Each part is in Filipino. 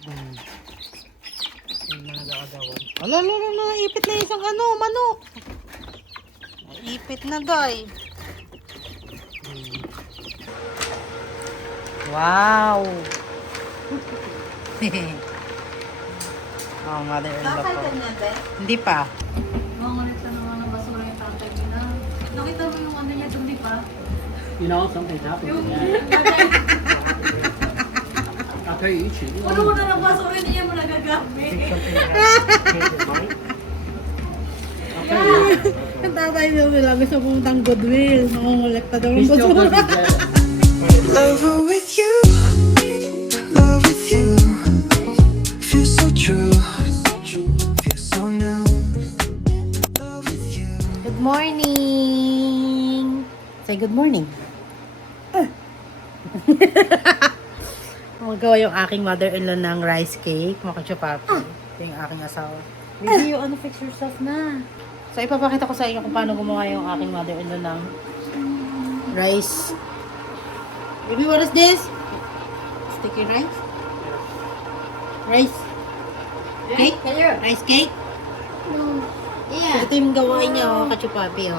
Hmm. Yung mga nag-aagawan. Ala, ipit na isang manok. Ipit na, guy. Hmm. Wow. Oh, mother-in-law Kakay ko. ka niya, Beth? Hindi pa. Mga nagsa naman ng basura yung tatay niya na. Nakita mo yung ano niya doon, di ba? You know, something's happening. Yung Yeah. I'll tell you each. puno mo na ng basura niya mo nagagamit. Ang tatay nila gusto pumuntang Goodwill. Nangungulekta daw ng He's still basura. busy there. Love with you, love with you. Feels so true, feels so new. Love with you. Good morning! Say good morning. Magawa yung aking mother-in-law ng rice cake. Makachupapi. Ito yung aking asawa. Baby, fix yourself na. So, ipapakita ko sa inyo kung paano gumawa yung aking mother-in-law ng rice. Baby, what is this? Sticky rice? Rice? Cake? Rice cake? Yeah. Ito yung gawain niya, kachupapi,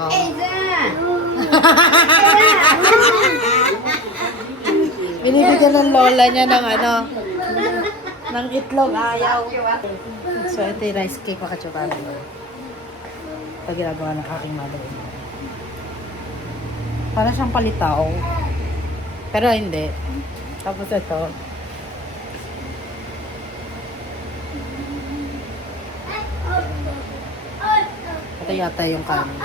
Binibigyan ng lola niya ng ng itlog, ayaw. So, ito yung rice cake, kachupapi. Ito ginagawa ng aking mother-in-law. Para siyang palitaw. Pero hindi. Tapos ito. Ito yata yung kanin.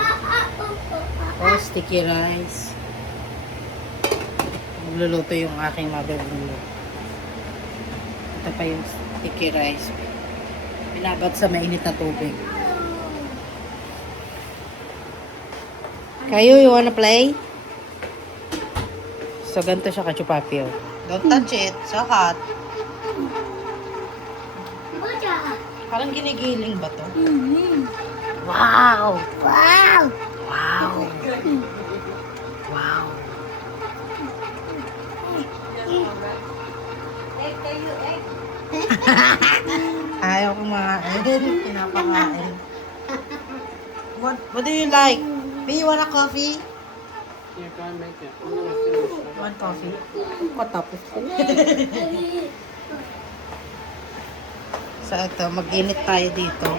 Oh, sticky rice. Magluluto yung aking mother-in-law. Ito pa yung sticky rice. Binabat sa mainit na tubig. Kayo, you wanna play? So, ganito siya kachupapi. Don't touch it. So hot. Parang ginigiling ba to? Wow! Wow! Wow! Wow! Ayaw kumain. Pinapakain. What do you like? Do you want a coffee? Yeah, go and make it. I'm gonna finish. Want coffee? Patapos ko. So ito, mag-init tayo dito.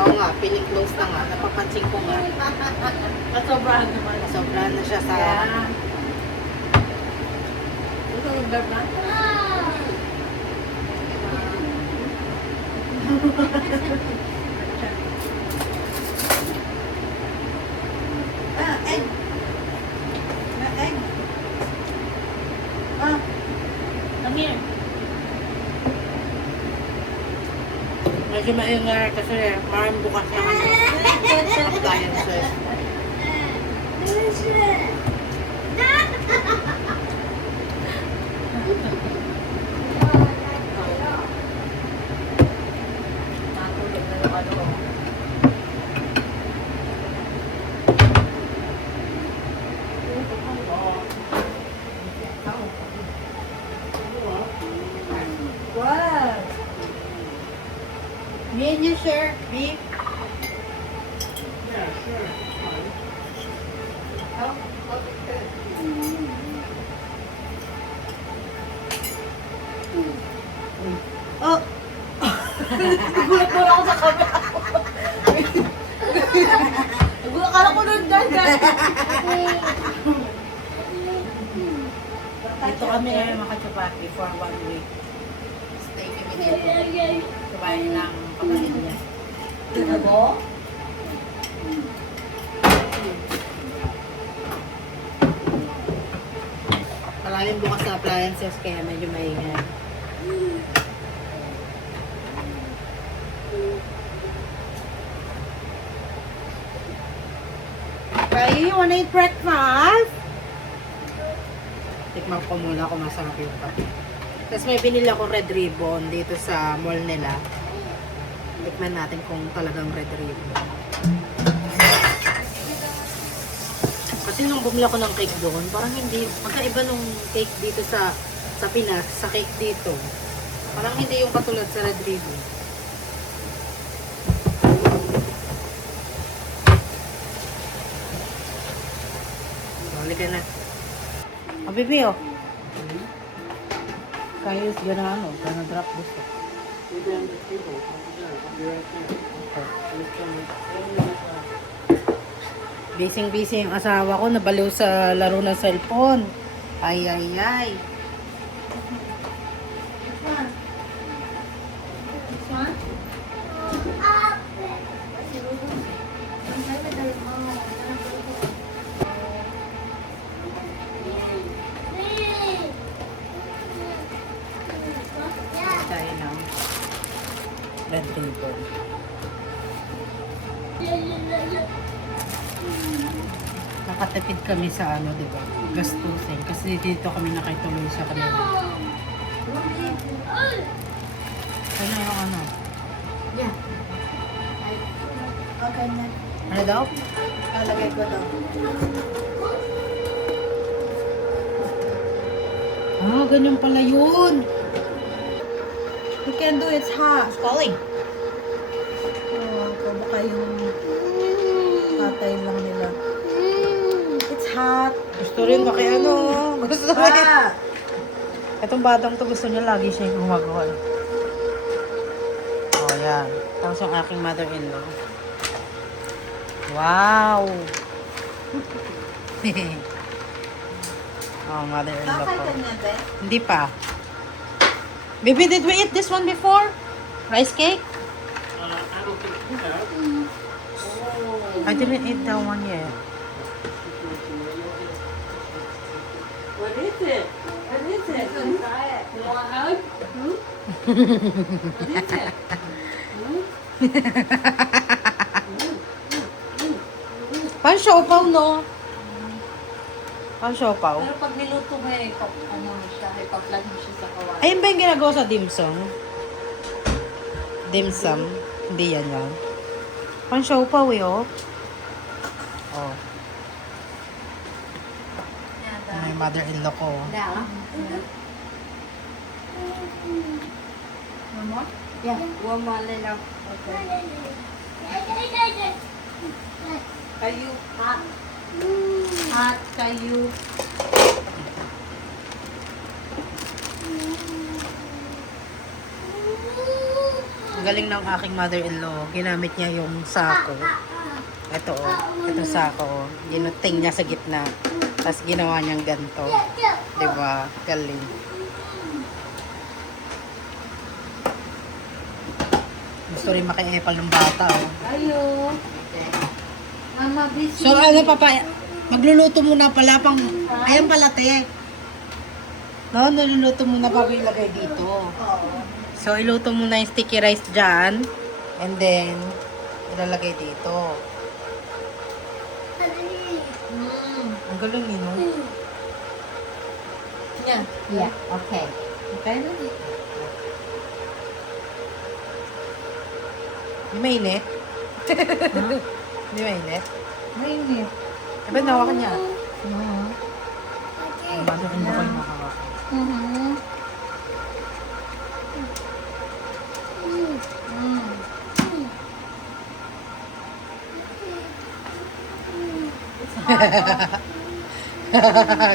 Oo nga, piling close na nga. Napapansin ko nga. Nasobrahan naman. Sobrang na siya sa... Ito yung verb na? Egg. Egg. Come here. Medyo maingay kasi maraming bukas na kami. Appliances. Natulog na yung ano. Wow! Me and you share beef. Yeah, sure. Oh! Nagulat mo ako sa camera. Nagulat ka lang ko nun dyan. Dito kami ngayon makachupapi for 1 week. Stay kami dito. Sabay ng kapatid niya. Ano? Maraming bukas na appliances kaya medyo maingay. Kayo, you wanna eat breakfast? Tikman ko muna kung masarap yung kape. Tapos may binili akong red ribbon dito sa mall nila. Tikman natin kung talagang red ribbon. nung bumili ako ng cake doon, parang hindi, magkaiba nung cake dito sa Pinas, sa cake dito. Parang hindi yung katulad sa Red Ribbon. Balik ka na. Oh, baby, oh. Kaya gonna, gonna drop this. Maybe on the table. Over there. I'll be right there. Okay. Just come. Busy-busy yung asawa ko, nabaliw sa laro ng cellphone. Ay, ay, ay. Tayo ng Red Ribbon. Nakatipid kami sa ano, di ba? Gastusin. Kasi dito kami nakituloy sa kanila. Ano yung ano? Yeah. Okay na. Ano daw? Lalagay ko daw. Ah, ganyan pala yun. You can do it, it's hot. It's calling. Oh, baka yung tatay lang nila. It's hot. Gusto rin ba kay ano? Gusto rin. Ah! Itong batang to gusto niya lagi siya yung gumagawa. Oh, yan. Tapos yung aking mother-in-law. Wow! Oh, mother-in-law Kakay ko. ka niya, Beth? Hindi pa. Baby, did we eat this one before? Rice cake? I don't think you have. I didn't eat that one yet. What is it? What is it? You want a hug? What is it? Pan siopaw, no? Pan siopaw. Pero pag niluto mo eh, ano siya, ipaplag mo siya sa kawan. Ayun ba yung ginagawa sa dim sum? Dim sum? Hindi yan yan. Pan siopaw eh, oh. Oh. May mother-in-law ko. Now? One more? Yeah, one more little. Okay. Kayu, hot. Hot, kayu. Ang galing ng aking mother-in-law. Ginamit niya yung sako. Ito, oh. Ito sako, oh. Ginuting niya sa gitna. Tapos ginawa niyang ganito. Diba? Galing. Gusto rin makiepal ng bata, oh. Kayu. Mama, busy. So, ano papa, magluluto muna pala pang, ayan pala te. No, niluluto muna bago ilagay dito. So, iluto muna yung sticky rice dyan. And then, ilalagay dito. Ang galing yun, no? Yeah. Yeah, okay. Okay na. Di mainit? Di mainit? Mainit. Eh, ba't nawakan niya? Mhm. Bago hindi ko yung makawakan. Mhm.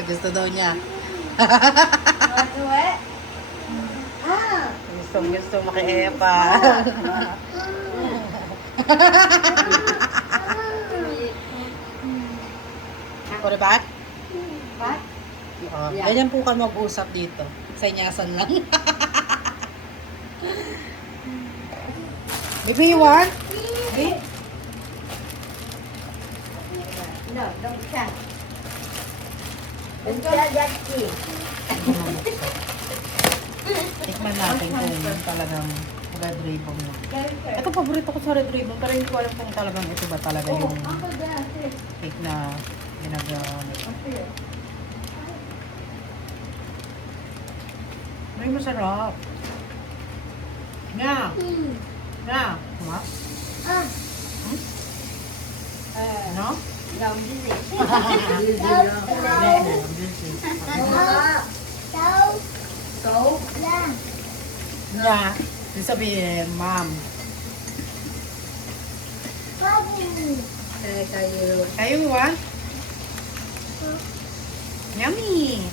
Gusto daw niya. Gusto maki-epa. Put it back? Back? Oh, ganyan po kami mag-usap dito. Sa inyasan lang. Baby, you want? No, don't try. Tikman natin kung talagang red ribbon mo. Ito paborito ko sa red ribbon, pero hindi ko alam kung talagang ito ba talaga yung cake na ginagawa nito. May masarap. Nga. Nga. Ma? No? Gawin din eh. So, Yeah. Sabihin, ma'am. kaya kayo. Kayo, want? Yummy.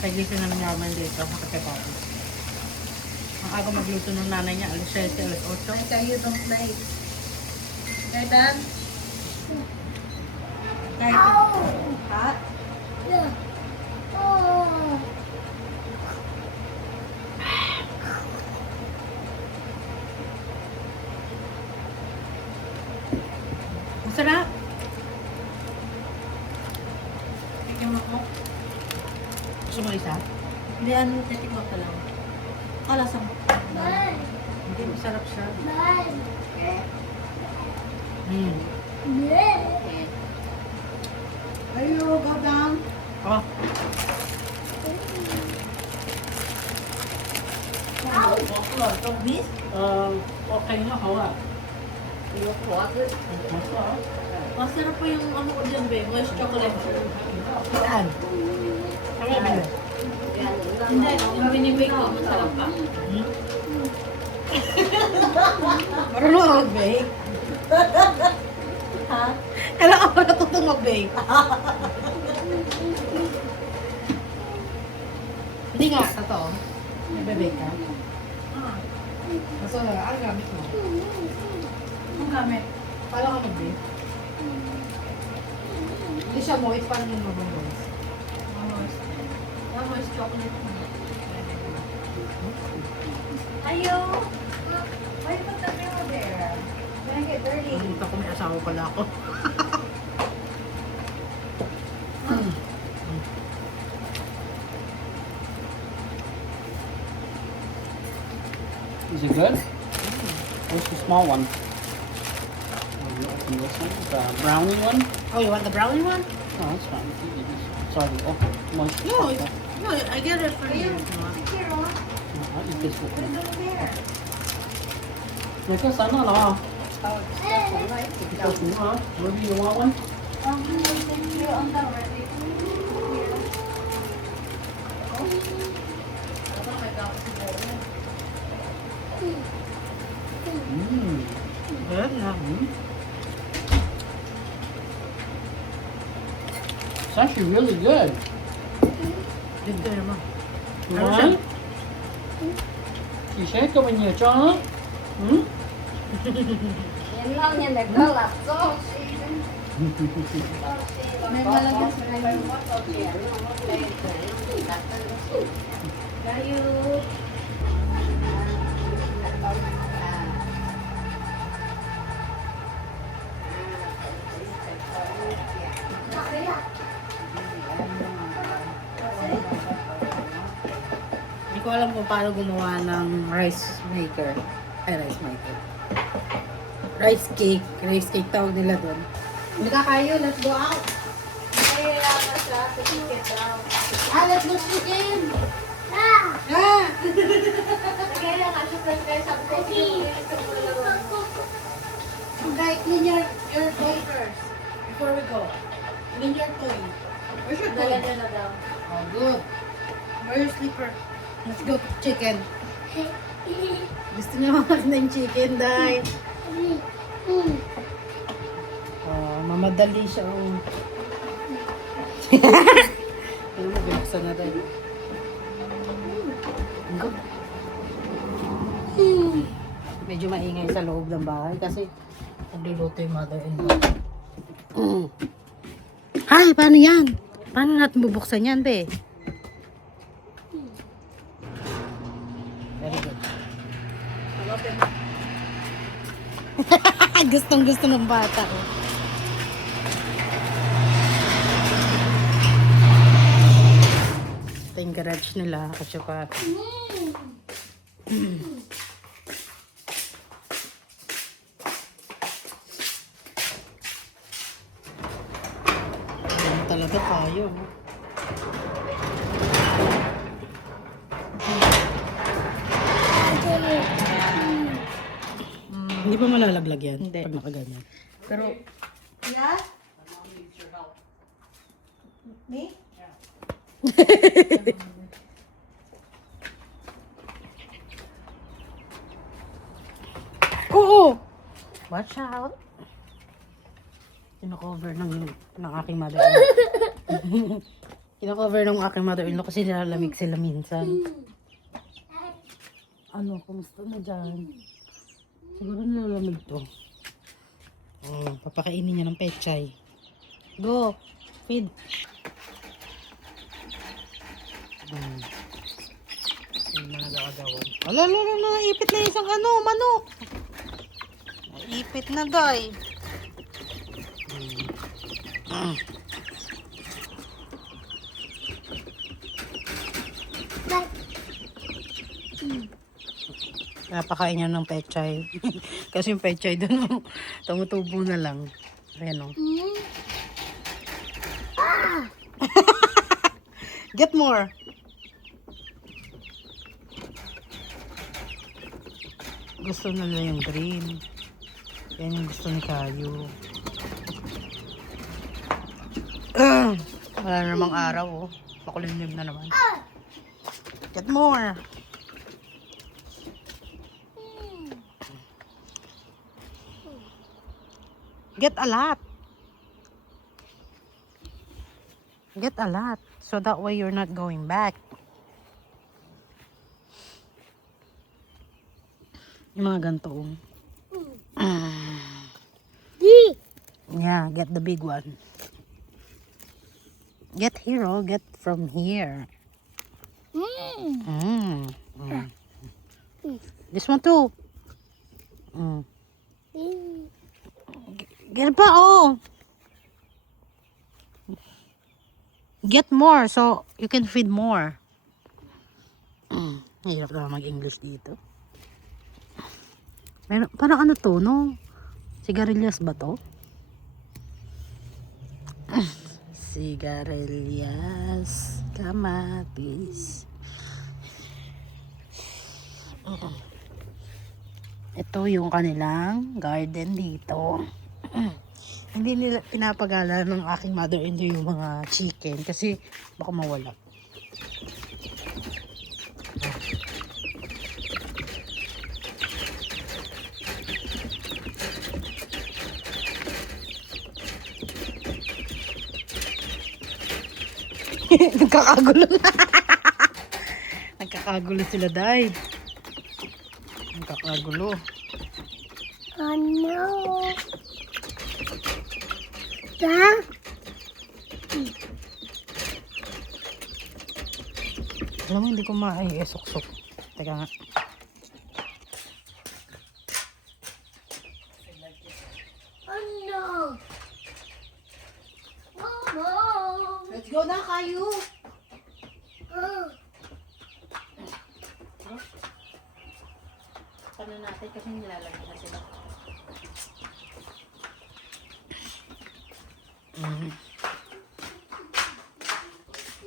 Kagising na ng yaman dito, makakipapin. Ang aga magluto ng nanay niya, alas 7, alas 8. Kaya kayo don't play. Kaya Dan? Kaya hot? Masarap. Tingnan mo ko. Gusto mo isa? Hindi, ano, titikman ko lang. Lasang. Hindi, masarap siya. Hmm. Ayo, go down. Oh, okay na, hawa. Masarap. Masarap po yung ano ko dyan, be. Moist chocolate. Saan? Kami bili. Hindi, yung binibake ko, masarap pa. Marunong ako mag-bake. Ha? Kailangan ko natutong mag-bake. Hindi nga, totoo. Nagbe-bake ka? So, ang gamit mo? Ang gamit. Paano ka mag-bake? Hindi siya moist, paano yung mag-moist? Moist chocolate. Ayo! Why you put the mirror there? Gonna get dirty. Nakita ko may asawa pala ako. Is it good? What's the small one? Oh, you open this one, the brownie one? Oh, you want the brownie one? Oh, that's fine. You can eat this one. Sorry. Oh, moist No, chocolate. no, I get it for you. I'll eat this with you. there? Nika, sana na. Because mo ha? Ruby, you want one? Mmm. Good na. It's actually really good. Good ka naman. You Ano want? You shake it when you chop? Hmm? Yan lang yan, naglalap. So, May malagyan sa Kayo. Hindi ko alam kung paano gumawa ng rice maker. Ay, rice maker. Rice cake. Rice cake tawag nila doon. Hindi ka kayo, let's go out. Kaya na siya, ticket daw. Let's go chicken! Kaya nga siya kayo sabi ko, Okay, clean your toy first. Before we go. Clean your toy. Where's your dala toy? niya na daw. Oh, good. Where's your slipper? Let's go chicken. Gusto niya makakas na yung chicken, Day. Oh, mamadali siya. Oh. Ano mo, binuksan na tayo. Go. Medyo maingay sa loob ng bahay kasi nagluluto yung mother-in-law. Hi, paano yan? Paano natin bubuksan yan, be? Very good. Gustong gusto ng bata. Oh. Ito yung garage nila, kasyupat. Ayan talaga tayo. Hindi pa malalaglag yan Hindi. pag nakaganyan. Pero, yeah? Me? Oo! Watch out! Kino-cover ng aking mother-in-law. Kino-cover ng aking mother-in-law kasi nilalamig sila minsan. Ano, kumusta na dyan? Siguro nilalamig to. Papakainin niya ng pechay. Go! Feed! Hindi na nagkakagawan. Ala, naipit na isang manok! Naipit na, day. Napakain niya ng pechay. Kasi yung pechay doon, tumutubo na lang. Ayan o. Get more. Gusto nila yung green. Yan yung gusto ni Kayo. Wala na namang araw oh. Makulimlim na naman. Get more. Get a lot. Get a lot. So that way you're not going back. Yung mga ganito. Yeah, get the big one. Get here, oh. Get from here. This one too. Get pa, oh. Get more so you can feed more. Hirap na mag-English dito. Meron, parang ano to, no? Sigarilyas ba to? Sigarilyas. Kamatis. Ito yung kanilang garden dito. Hindi nila pinapagala ng aking mother-in-law yung mga chicken kasi baka mawala. Nagkakagulo na. Nagkakagulo sila, day. Nagkakagulo. Oh no. Da? Alam mo, hindi ko maisok-sok. Teka nga. Oh no. Mama. Let's go na, Kayo. Oh. Paano natin kasi nilalagay na sila.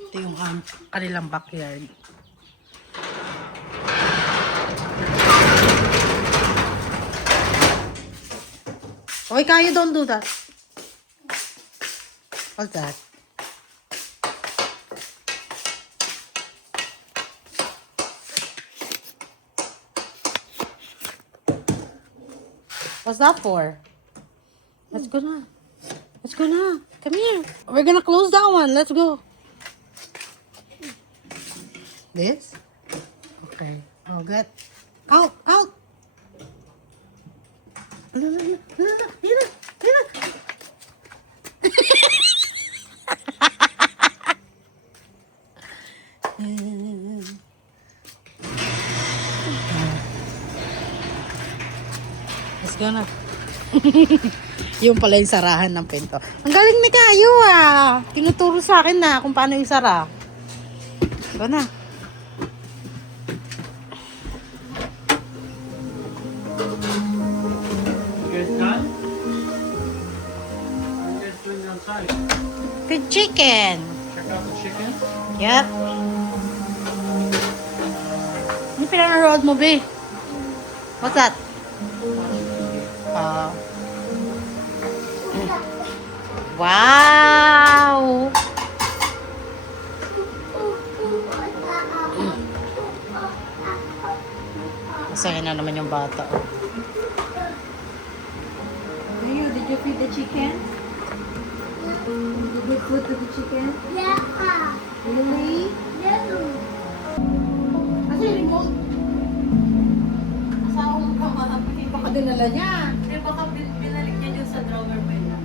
Ito yung kanilang backyard. Okay, Kayo, don't do that. What's that? What's that for? Let's go na. Let's go na. Come here. We're gonna close that one. Let's go. This? Okay. Oh, good. Out! Out! Lila! Let's go na. Yung pala yung sarahan ng pinto. Ang galing ni Kayo ah. Tinuturo sa akin na kung paano yung sara. Go na. You guys done? What are you guys doing outside? Good chicken. Check out the chicken. Yep. Ano pinanood mo, be? What's that? Wow! Masaya na naman yung bata. Did you feed the chicken? Did you give food to the chicken? Yeah. Really? Yeah. Kasi yung remote. Asawa mo ka mga hindi pa ka dinala niya. Hindi, baka binalik niya dun sa drawer pa yun.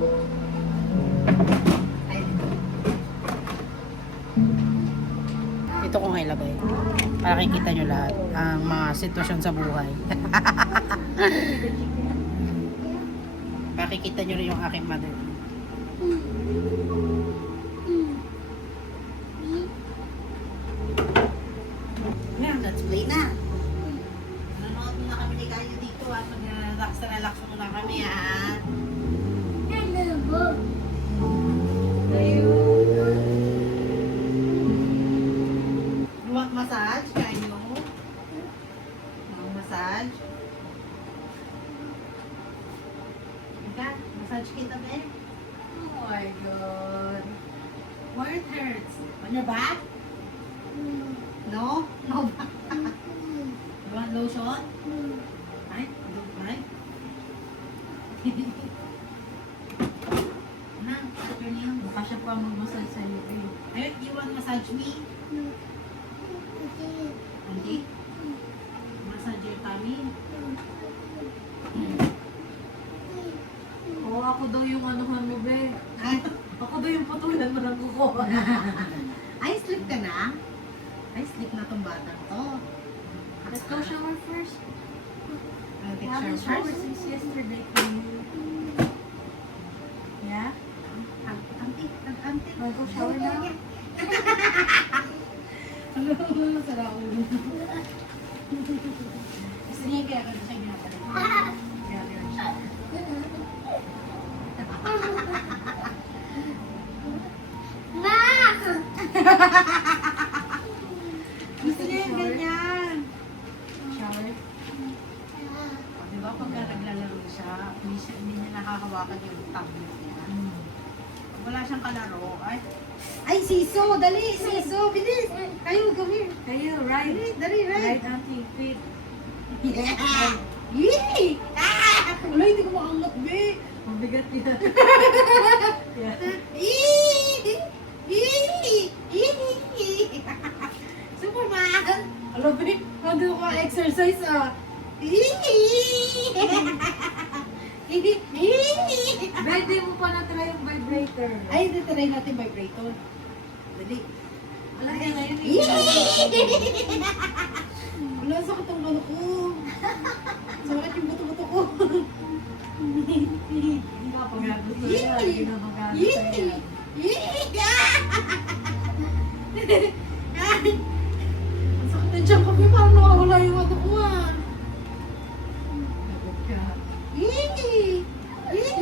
Ito kong ilagay. Para kikita nyo lahat ang mga sitwasyon sa buhay. Pakikita nyo rin yung aking mother. Yeah, let's play na. Nanonood muna kami ni Kayo dito at mag-relax muna kami ha. You want massage, Kayo? Massage? Ika, massage kita, be? Oh my God. Where it hurts? On your back? No? No back? You want lotion? Right? Don't right? Na, put your nail. Baka siya pa mag-massage sa'yo eh. Ayun, you want massage me? Hindi? Massage your tummy? Oo, ako daw yung anuhan mo, be. Ay, Ako daw yung putulan mo ng kuko. ay, sleep ka na? Ay, sleep na tong batang to. Let's go shower first. I'll We take haven't shower showered first. since yesterday. Can you? Yeah? Auntie. Wanna go shower now? Ano sa raulo? Gusto niya kaya kasi siya ginagalit. Ginagalit siya. Gusto niya yung ganyan. Shower? Di ba pag naglalaro siya, hindi niya nakahawakan yung tablet niya. Pag wala siyang kalaro, ay, siso! Dali! Siso! Bilis! Kayo, come here! Kayo, ride. Dali, Ride auntie, feet. Yeah! Yee! Ah! Wala, hindi ko makangat, be! Mabigat yan. Yeah. Yee! Yee! Yee! Superman! Alam, be, hindi ko exercise, ah! Yee! Yee! Pwede mo pa na-try yung vibrator. Ay, hindi try natin vibrator. Dali. Alam niya ngayon eh. Yee! Wala, sakit ang ano ko. Sakit yung buto-buto ko. Hindi ka pag-gusto nila. Hindi na mag-gusto sa'yo. Ang sakit na dyan kami, parang nawawala yung ano ko ah.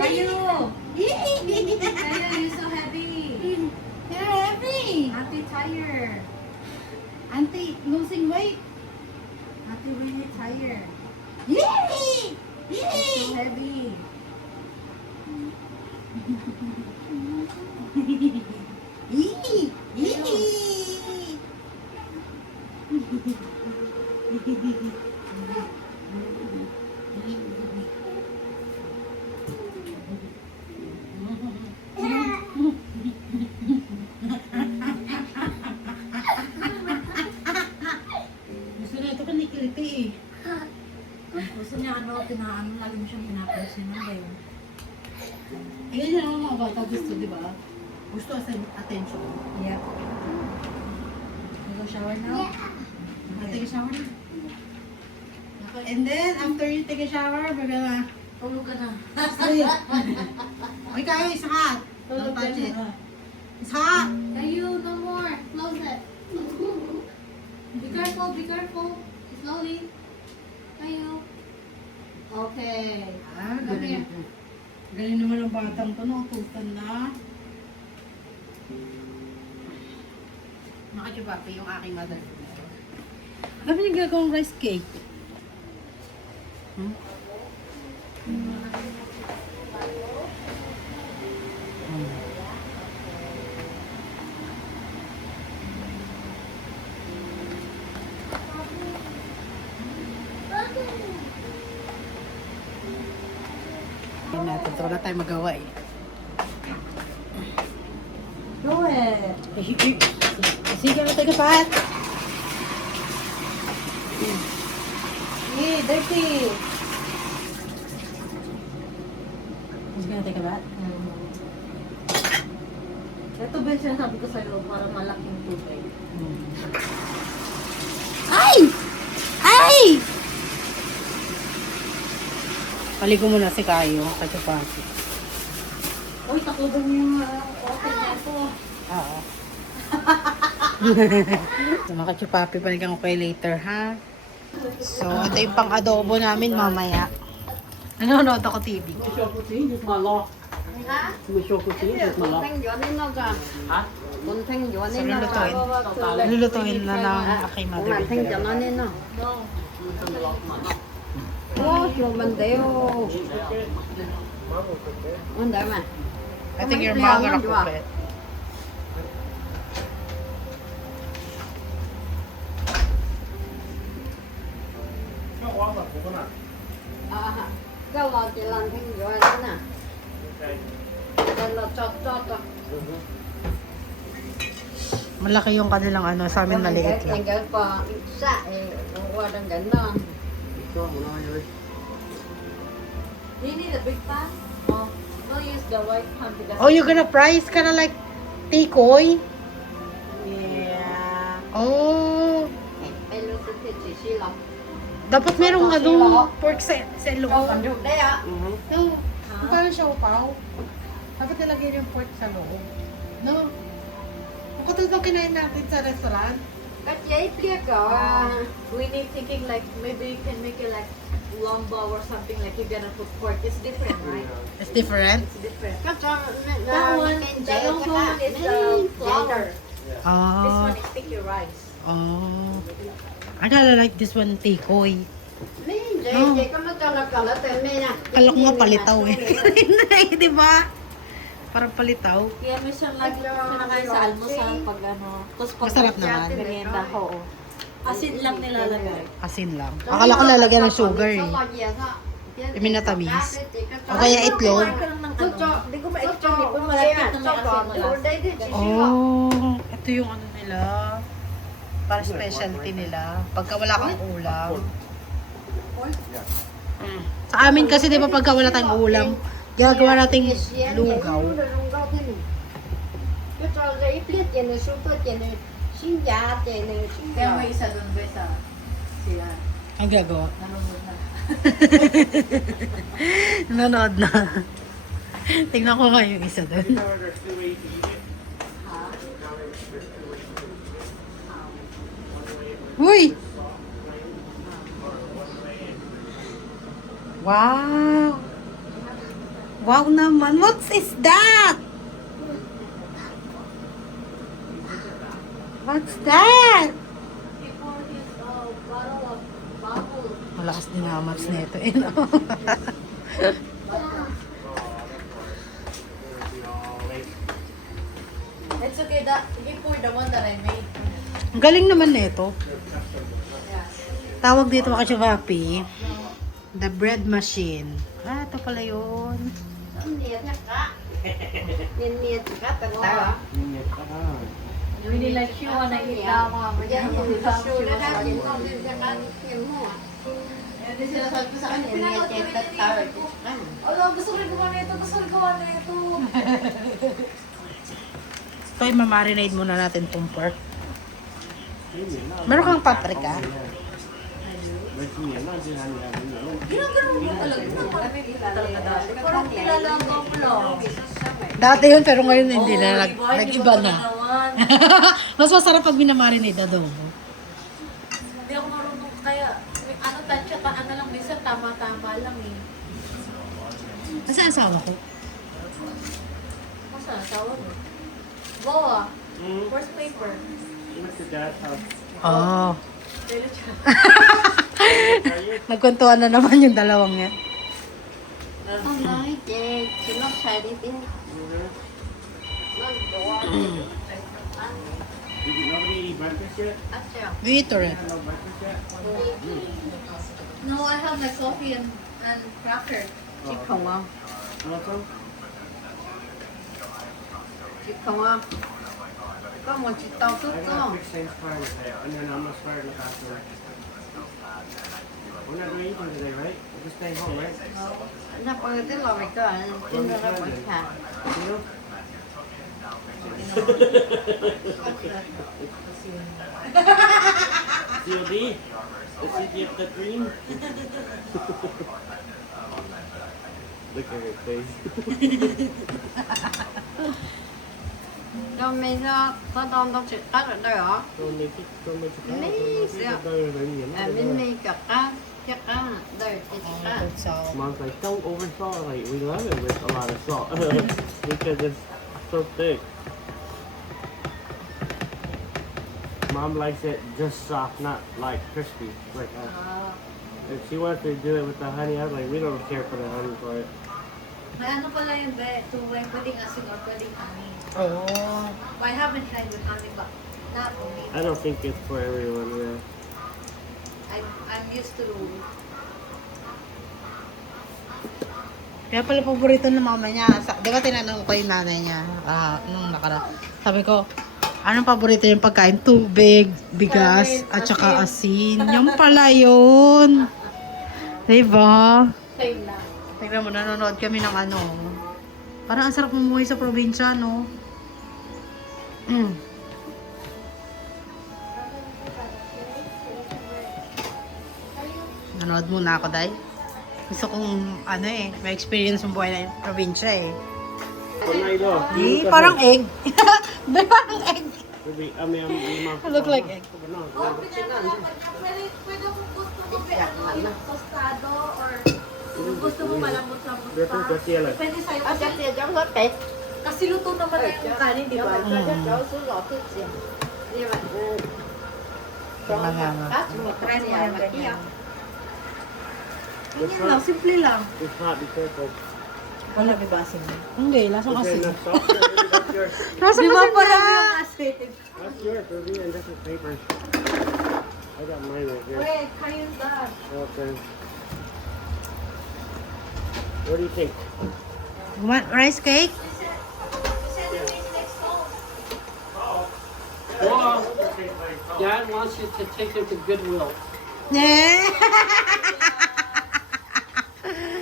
Kayo! Kayo, you're so heavy. You're heavy. Auntie tired. Auntie, losing weight. Auntie really tired. Yee! You're so heavy. Yee! Yee! Gusto na ito kinikiliti eh. Gusto niya ano, lagi mo siyang pinapansin. Ano ba yun? Ayan yung mga bata gusto, di ba? Gusto attention. Yeah. You go shower now? Take a shower na. And then, after you take a shower, we're gonna... Tulog ka na. Stay. Okay, kayo, it's hot. Don't touch it. It's hot. Kayo, no more. Close it. Be careful, be careful. Slowly. Kayo. Okay. Ah, galing. Galing naman ang batang to, no? Tutan na. Nakachubapi yung aking mother. Ano yung gagawang rice cake? Hmm? Ito wala tayong magawa eh. Do it. Sige na tayo kapat. Hey, dirty. Sige na tayo kapat. Ito ba yung sinasabi ko sa'yo para malaking tubig? Ay! Ay! Paligo muna si Kayo. Kachupasi. Uy, takudan niyo yung open na ito. Oo. So, mga kachupapi, balikan ko kayo later, ha? So, ito yung pang-adobo namin mamaya. Nanonood ako TV. Michelle Poutine, this is my law. Michelle Poutine, this is my law. Hả? So, lulutuin na ng aking mother. I think your mom gonna cook it. Malaki yung kanilang ano, sa amin maliit lang. Do you need a big pan? Oh, we'll use the white pan because... Oh, you're gonna price kinda like tikoy? Yeah. Oh. Dapat merong ano, pork sa loob. No. Parang siopaw. Dapat nilagyan yung pork sa loob. No. Ang katulad ng kinain natin sa restaurant. We need thinking like maybe you can make it like long bow or something like you're gonna put pork. It's different, right? It's different. It's different. That one is the flour. This Oh. one is sticky rice. Oh. I kinda like this one, tikoy. Kala ko nga palitaw eh. Hindi, di ba? Parang palitaw. Kaya may siyang lagi pinakain sa almusal pag ano. Tapos pag Masarap naman. merienda, oo. Asin lang nilalagay. Asin lang. Akala ko lalagyan ng sugar eh. Iminatamis. O kaya itlog. Hindi ko ma-explain kung malapit na may asin wala. Oh, ito yung ano nila. Para specialty nila. Pagka wala kang ulam. Sa amin kasi di ba pagka wala tayong ulam, ginagawa nating lugaw. Kaya may isa doon ba sa sila. Ang gagawa. Nanonood na. Nanonood na. Tingnan ko nga yung isa doon. Uy! Wow! Wow naman! What is that? What's that? Before his bottle of bubble. Malakas din ang maps nito eh. No? It's okay, that before the one that I made. Ang galing naman nito. Tawag dito mga kachupapi, the bread machine. Ah, ito pala yun. Really like you wanna eat that one. But then you have to Hindi sila sabi ko sa kanya, Alo, gusto ko rin gawa na ito, gusto ko rin gawa na ito. Ito ay mamarinade muna natin itong pork. Meron kang paprika? Ginagano mo talaga ito, malamig talaga dati. Parang nilalagaw mo lang. Dati yun, pero ngayon hindi na. Nag-iba na. Mas masarap pag minamarinade adobo. Hindi ako marunong kaya, ano tansya, ano lang minsan, tama-tama lang eh. Kasi asawa ko. Masa asawa mo? Boa, where's paper? Oh. Nagkwentuhan na naman yung dalawang yan. Did nobody eat breakfast yet? We eat already. No breakfast yet? No, I have my coffee and cracker. Oh. Want some? Chị không ăn. Có một chị tao chút I không? gotta fix things fine today, and then I'm gonna start in the bathroom. We're not doing anything today, right? We're just staying home, right? Nó bơi tới lò mày cơ, chứ nó ra quán thả. You? COD? Does he get the dream? Look at her face. Cho mày ra, tao đón tao chuyện cắt ở đây hả? Don't make it, don't make it. Mấy xíu. Mình mày chặt cá, đây chị cá. So, Mom's like, don't oversalt. Like, we love it with a lot of salt because it's so thick. Mom likes it just soft, not like crispy. Like, if she wants to do it with the honey, I'm like, we don't care for the honey for it. May ano pala yun, be? Tuwing pwedeng asin or pwedeng honey. oh. I haven't tried with honey, but not for me. I don't think it's for everyone. Yeah. I'm used to Kaya pala paborito ng mama niya. Di ba tinanong ko yung nanay niya nung sabi ko, anong paborito yung pagkain? Tubig, bigas, at saka asin. Yung pala yun. Diba? same lang. Tignan mo, nanonood kami ng ano. Parang ang sarap mumuhay sa probinsya, no? Mm. Nanood muna ako, Day. Gusto kong, may experience ng buhay na probinsya eh. Di, parang egg. Di, parang egg. Look like egg. Oh, pwede kung gusto mo, be, yung tostado or kung gusto mo malambot-lambot pa. Depende sa'yo. Ở chắc thì giống hết tiệt. Kasi luto naman na yung kanin, di ba? Chỗ xuống lọt thuốc gì. Nhưng mà cắt một cái nhà mà kia. Ganyan lang, simple lang. It's hot, be careful. Wala may basin mo. Hindi, lasang Is there asin. enough salt? That's yours. Lasang Di ba asin parang na. yung asin? That's yours, Ruby, and this is paper. I got mine right here. Wait, kayo ba? Okay. What do you think? You want rice cake? Well, Dad wants you to take him to Goodwill. Yeah.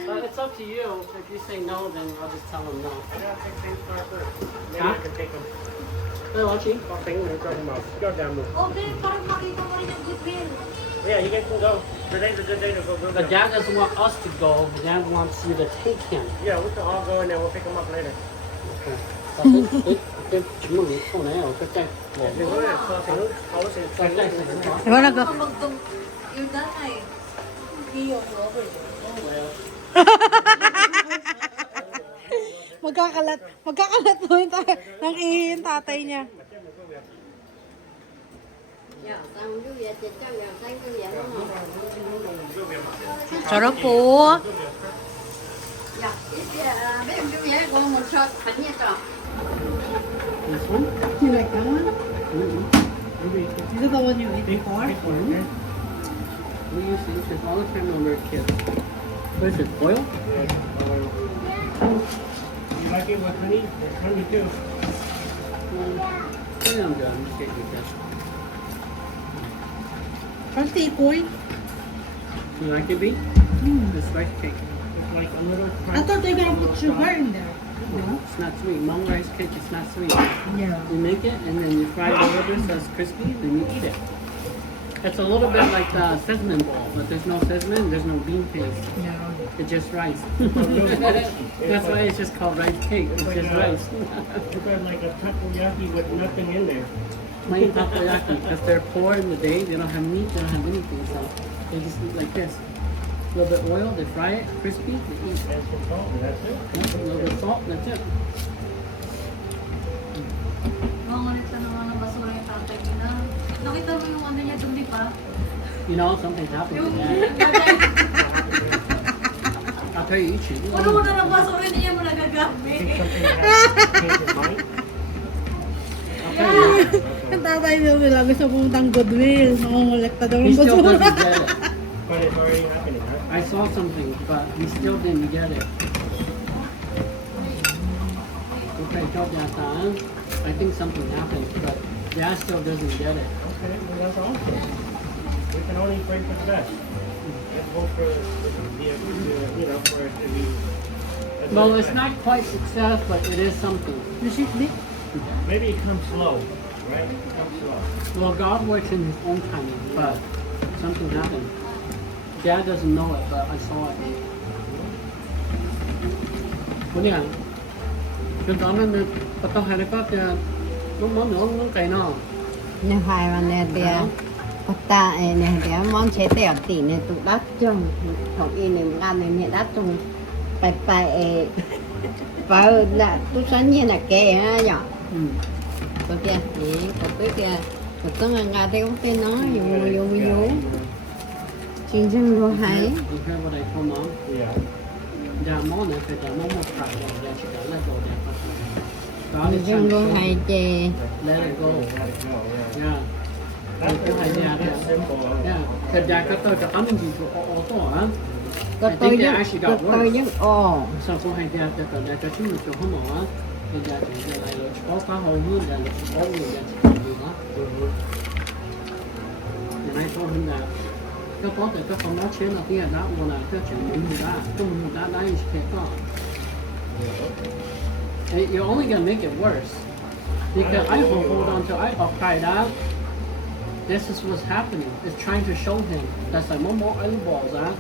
But it's up to you. If you say no, then I'll just tell him no. I gotta fix things first. Maybe Huh? I can take them. Hey, watching. What thing are you talking about? Go down, move. Oh, Ben, parang makita mo rin yung goodwill. Yeah, you guys can go. Today's a good day to go. But Dad doesn't want us to go. Dad wants you to take him. Yeah, we can all go and then we'll pick them up later. cái chúng mình không này ở cái If you want it, close it. cái này Diba nag- Yung nanay. Iyo, over. magkakalat mo yung ng ihin tatay niya. Sarap po. This one? You like that one? Ruby, Is it the one you ate before? We used to eat this all the time when we were kids. What is it, oil? You like it with honey? There's honey too. Yeah, I'm good. I'm just taking this. Parang tikoy. You like it, B? It's rice cake. It's like a little I thought they were gonna put sugar in there. No, it's not sweet. Mung rice cake is not sweet. Yeah. You make it and then you fry it a little bit so it's crispy, then you eat it. It's a little bit like the sesame bowl, but there's no sesame, there's no bean paste. Yeah. It's just rice. That's why it's just called rice cake. It's just rice. You got like a takoyaki with nothing in there. Plain takoyaki, because they're poor in the day, they don't have meat, they don't have anything, so they just eat like this. A little bit oil, they fry it, crispy, they eat. Add some salt and that's it. A little bit of salt, that's it. Mangulit na naman ng basura yung tatay ko na. Nakita mo yung ano niya dun, di ba? You know, something's happening Yung to that. I'll tell you each Puno mo na ng basura, hindi niya mo nagagamit. Something that changes mind. Ang tatay nila gusto puntang Goodwill. Nangongolekta daw He ng still basura. doesn't get it. But it's already happening, huh? I saw something, but he still didn't get it. I told that I think something happened, but Dad still doesn't get it. Okay, well, that's all. We can only pray for the best. And hope for for it to be. Well, it's not quite success, but it is something. Maybe it comes slow, right? It comes slow. Well, God works in His own timing, but something happened. Dad doesn't know it, but I saw it. Có đi hả? Chúng ta nó bắt đầu hay là có nó cày nó. nè hai mà nè bia bắt ta nè bia món chế tèo tỉ nè tụ đắt chung không in nè ăn nè miệng đắt chung bài bài và là tôi sáng như là kẻ nhỏ có kia nhỉ có tới kia có tới ngà đây cũng tên nó dùng chính dân luôn hay You heard what I told Mom? Yeah. Dạ món này phải trả món một phải để chỉ trả lại đồ đẹp. God chính is dân trying luôn to hay chè let it go. Let it go, yeah. Yeah. That's Cái hay the Dad. simple. Yeah. Thật ra cái tôi cho ăn gì của ô tô hả? có I tôi think they giúp actually có got tôi worse. giúp ồ Sau cô hay Dad cho tôi cho chúng mình cho không mỏ. Thì Dad chỉ lại là có phá hậu hơn là có người Dad chỉ làm gì đó. And I told him that cái có thể cái phòng nó chế là kia đã mua là cái chuyện mình đã tung đã đánh chết con. And you're only gonna make it worse because I hold on to I cried out. This is what's happening. It's trying to show him that's like more eyeballs, huh?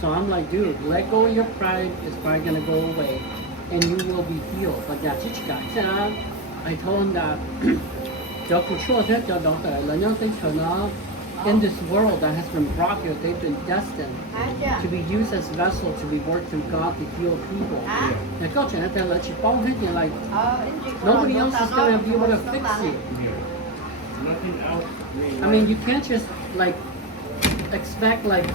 So I'm like, dude, let go of your pride. It's probably gonna go away, and you will be healed. But that's it, guys. I told him that. In this world that has been brought here, they've been destined to be used as vessels to be worked through God to heal people. And câu chuyện là chỉ bao hết thì like nobody else is gonna be able to fix you. Nothing else. I mean, you can't just like expect like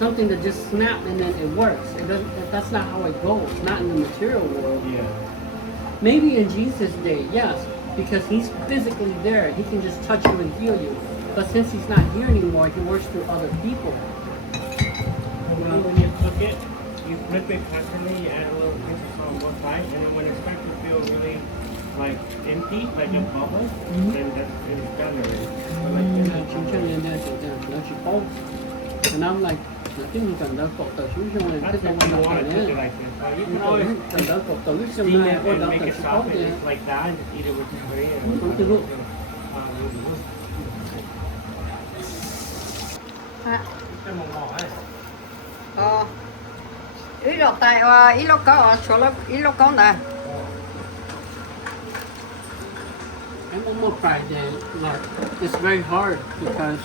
something to just snap and then it works. It doesn't. That's not how it goes. Not in the material world. Yeah. Maybe in Jesus' day, yes, because He's physically there. He can just touch you and heal you. But since He's not here anymore, He works through other people. When you cook it, you flip it constantly, you add a little pinch of salt on both sides, and then when it starts to feel really like empty, like a bubble, then it's done already. But like, you know, Chúng cho nên nó chỉ có. And I'm like, cái mình cần đỡ cột từ xuống cho nên that's thích if không you có want to này cook it nữa. like this. You can always Cần đỡ cột từ xuống steam này, it có and đỡ make từ it xuống soft này. and just like that, and just eat it with your spaghetti. Không từ lúc. Cái mồm mỏ ấy. ý lộc tại ý lộc có số lộc ý lộc có nè I'm almost Friday. Like, it's very hard because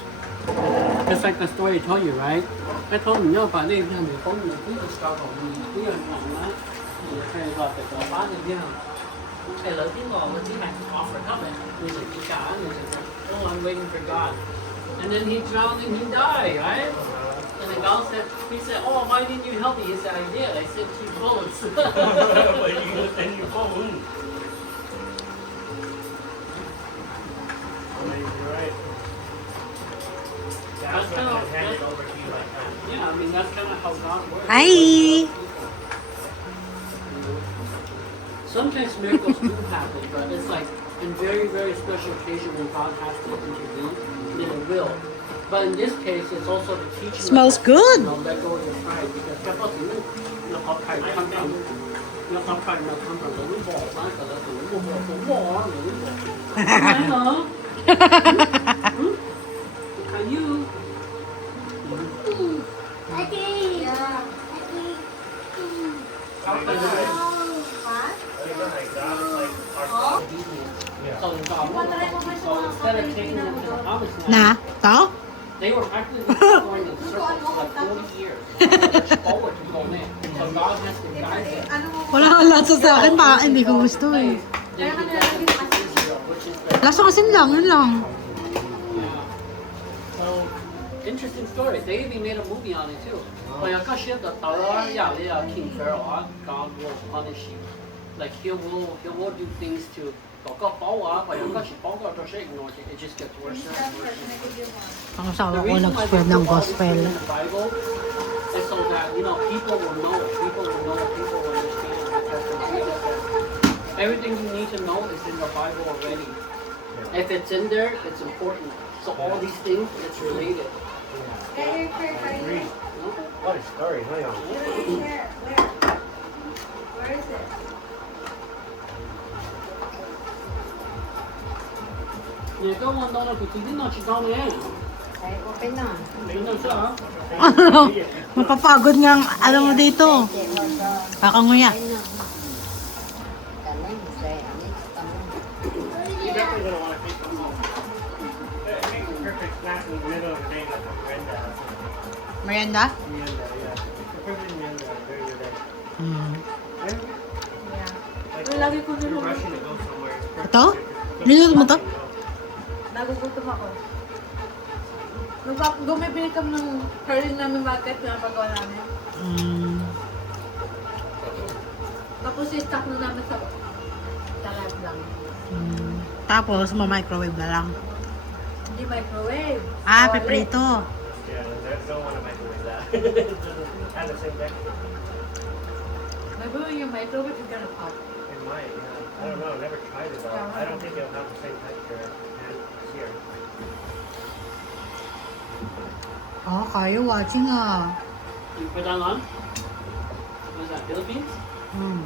it's like the story I told you, right? I told him, no, but they have me phone me. We just start on me. We are not that. You say about the bad idea. Hey, look, you know, what you had to offer help. There's a big guy, and there's a, oh, I'm waiting for God. And then he drowned and he died, right? And the God said, he said, oh, why didn't you help me? He said, I did. I sent 2 bullets. But you looked in your phone. You're right. That's kinda- gonna hand it over to you like that. Yeah, I mean, that's kind of how God works. Hi! Sometimes miracles do happen, but it's like in very, very special occasion when God has to intervene, then it will. But in this case, it's also to teach you. Smells good. You know, let go of your pride because that's what you know, how pride comes from. You know, how pride might come from the little ball, right? The little ball, the wall, the little ball. Hello. Are you? So instead of taking them to the promised land, Na? To? they were actually going in circles for like 40 years. Forward to go in. So God has to guide them. Wala kang lasa sa akin, baka hindi ko gusto eh. They did that in Israel, which is the Lasa kasi lang, yun lang. yeah. So interesting story. They even made a movie on it too. But you got shit the King Pharaoh, God will punish you. Like he will do things to it just gets worse and worse. Ang asawa The ko reason why nag-spread they ng put all this gospel. in the Bible is so that people will know, people will understand. Everything you need to know is in the Bible already. If it's in there, it's important. So all these things, it's related. Agreed. What a story, hang on. Where is it? 얘가 원하는 그 TV 나 지도네. Ay, okay na. Ayun na siya. Mapapagod nga ang alam mo dito. Kakanguya. Kanay, say, ano, You're definitely going to want to take some home. It makes a perfect snack in the middle of the day, like a Miranda. Merienda? Miranda, yeah. It's a perfect Miranda during the day. Hmm. Like, Lagi ko if you're niluluto. rushing to go somewhere. It's perfect. Ito? Just Niluto mo to? Nagugutom ako. Bumibili kami ng curly namin market na pagawa namin. Hmm. Tapos i-stock na namin sa talat lang. Hmm. Tapos, ma-microwave na lang. Hindi microwave. Ah, Solid. peprito. Yeah, don't want to microwave that. It doesn't have the same texture. Maybe when you microwave, it's gonna pop. It might, yeah. I don't know, I've never tried it though. I don't think it'll have the same texture as here. Oh, kayo watching ah. You put that on? What is that, Philippines? Hmm.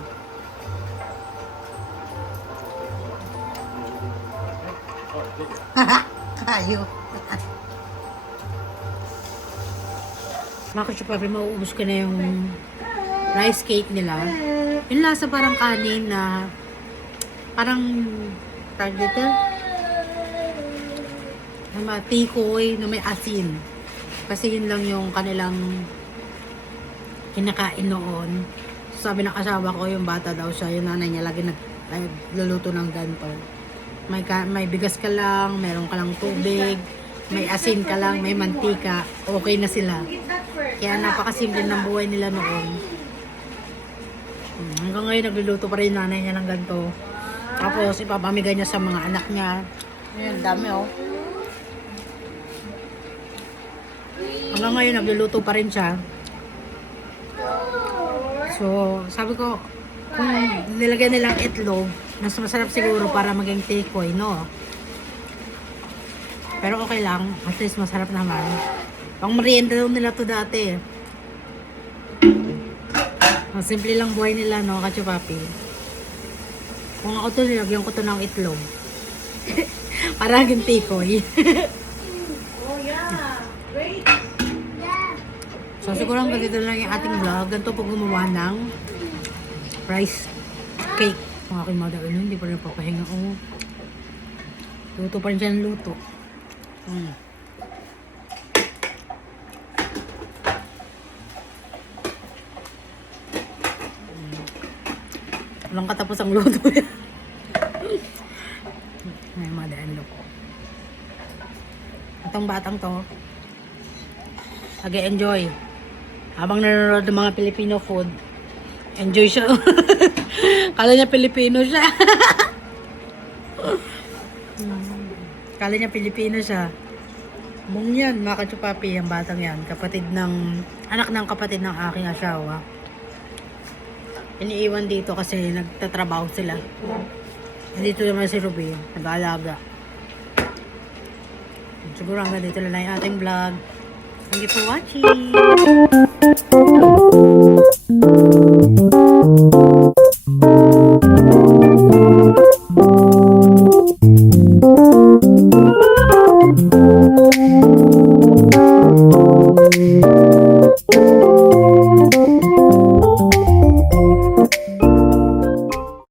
Oh, it's good. Kayo. Bakit siya pa rin mauubos ko na yung rice cake nila? Yung lasa parang kanin na parang tag dito na matikoy na may asin. Kasi yun lang yung kanilang kinakain noon. Sabi ng asawa ko, yung bata daw siya, yung nanay niya lagi nagluluto ng ganito. May bigas ka lang, meron ka lang tubig, may asin ka lang, may mantika, okay na sila. Kaya napakasimple ng buhay nila noon. Hanggang ngayon nagluluto pa rin yung nanay niya ng ganito. Tapos ipapamigay niya sa mga anak niya. Ayan, dami oh. Hanggang ngayon nagluluto pa rin siya. So, sabi ko, kung nilagyan nilang itlog, mas masarap siguro para maging takeaway, no? Pero okay lang, at least masarap naman. Pang merienda daw nila to dati. Ang simple lang buhay nila, no, kachupapi. Kung ako to, nilagyan ko to ng itlog. Para maging takeaway. Oh yeah, great. So siguro hanggang dito lang yung ating vlog. Ganito po gumawa ng rice cake. Ang aking mother, hindi pa rin papahinga. Oh. Luto pa rin siya ng luto. Walang katapos ang luto yan. Ay, mother, ang luto. Itong batang to, nag-enjoy. Habang nanonood ng mga Filipino food, enjoy siya. Kala niya Pilipino siya. Kala niya Pilipino siya. Bung yan, mga kachupapi, ang batang yan. Anak ng kapatid ng aking asawa. Iniiwan dito kasi nagtatrabaho sila. Dito naman si Ruby, nag-aalaga. Siguro hanggang dito lang yung ating vlog. Thank you for watching.